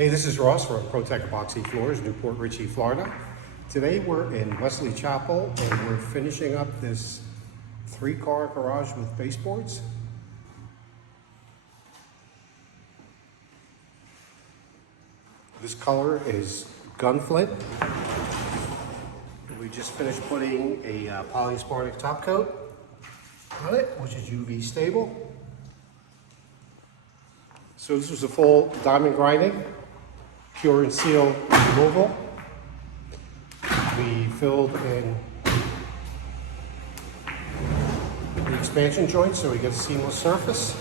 Hey, this is Ross from ProTech Epoxy Floors, Newport Richey, Florida. Today we're in Wesley Chapel and we're finishing up this 3-car garage with baseboards. This color is gun Flint. We just finished putting a polyaspartic top coat on it, which is UV stable. So this was a full diamond grinding, cure and seal removal. We filled in the expansion joint so we get a seamless surface.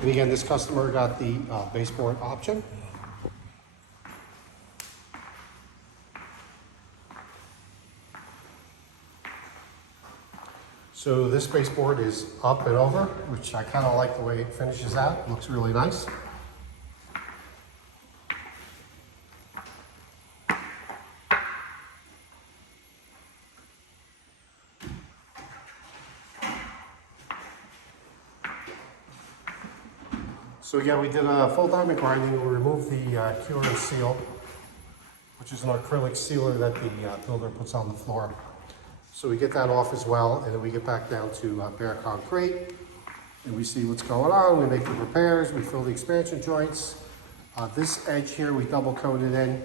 And again, this customer got the baseboard option. So this baseboard is up and over, which I kind of like the way it finishes out. It looks really nice. So again, we did a full diamond grinding. We removed the cure and seal, which is an acrylic sealer that the builder puts on the floor. So we get that off as well, and then we get back down to bare concrete, and we see what's going on. We make the repairs, we fill the expansion joints. This edge here, we double coated in.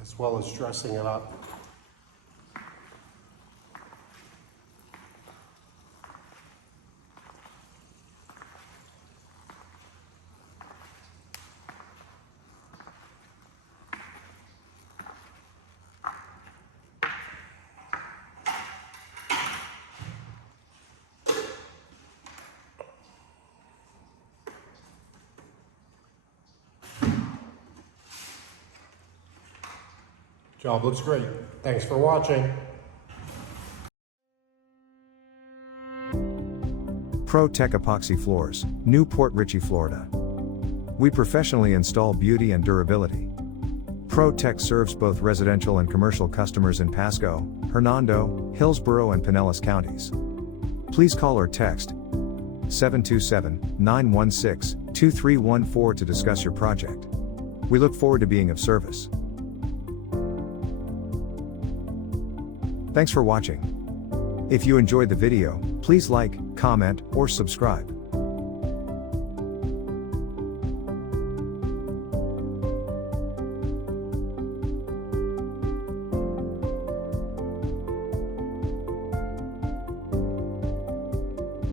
As well as dressing it up. Job looks great. Thanks for watching. ProTech Epoxy Floors, Newport Richey, Florida. We professionally install beauty and durability. ProTech serves both residential and commercial customers in Pasco, Hernando, Hillsborough and Pinellas counties. Please call or text 727-916-2314 to discuss your project. We look forward to being of service. Thanks for watching. If you enjoyed the video, please like, comment, or subscribe.